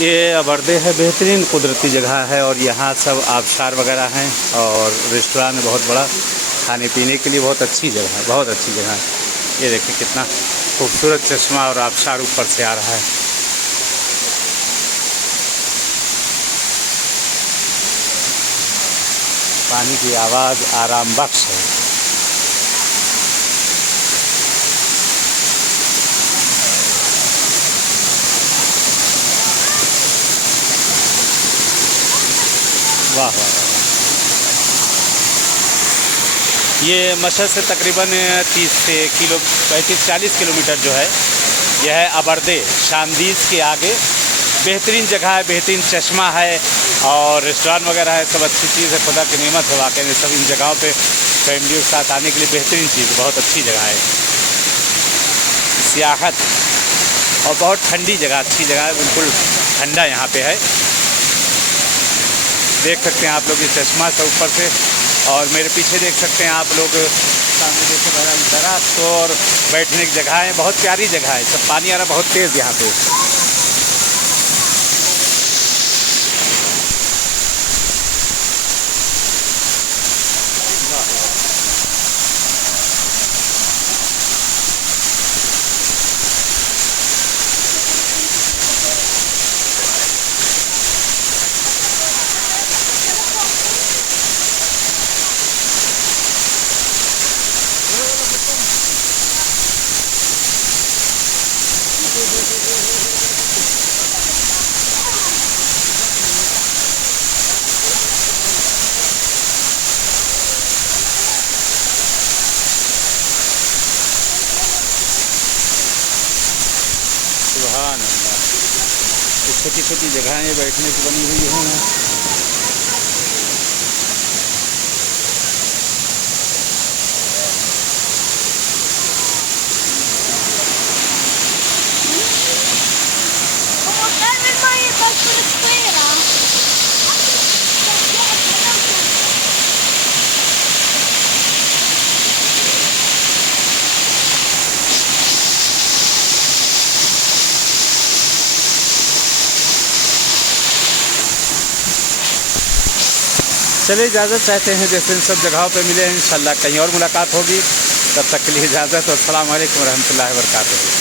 ये अबरदे है, बेहतरीन कुदरती जगह है और यहाँ सब आबशार वगैरह हैं और रेस्टोरेंट है बहुत बड़ा, खाने पीने के लिए बहुत अच्छी जगह है, बहुत अच्छी जगह है। ये देखिए कितना खूबसूरत चश्मा और आबशार ऊपर से आ रहा है। पानी की आवाज़ आराम बख्श है। वाह वाह। ये मशहद से तकरीबन 35-40 किलोमीटर जो है यह है अबरदे, शामदीस के आगे। बेहतरीन जगह है, बेहतरीन चश्मा है और रेस्टोरेंट वगैरह है, सब अच्छी चीज़ है। खुदा की नेमत है वाकई में, सब इन जगहों पे फैमिली के साथ आने के लिए बेहतरीन चीज़, बहुत अच्छी जगह है। सियाहत और बहुत ठंडी जगह, अच्छी जगह है, बिल्कुल ठंडा यहाँ पे है। देख सकते हैं आप लोग इस चश्मा से ऊपर से, और मेरे पीछे देख सकते हैं आप लोग सामने देखे दरख्त और बैठने की जगह है, बहुत प्यारी जगह है। सब पानी आ रहा बहुत तेज़ यहाँ पे। सुभान अल्लाह, छोटी छोटी जगहें बैठने की बनी हुई हैं। चलिए इजाज़त चाहते हैं, जैसे इन सब जगहों पे मिले हैं, इंशाल्लाह कहीं और मुलाकात होगी। तब तक के लिए इजाज़त। अस्सलाम वालेकुम रहमतुल्लाहि व बरकातुहू।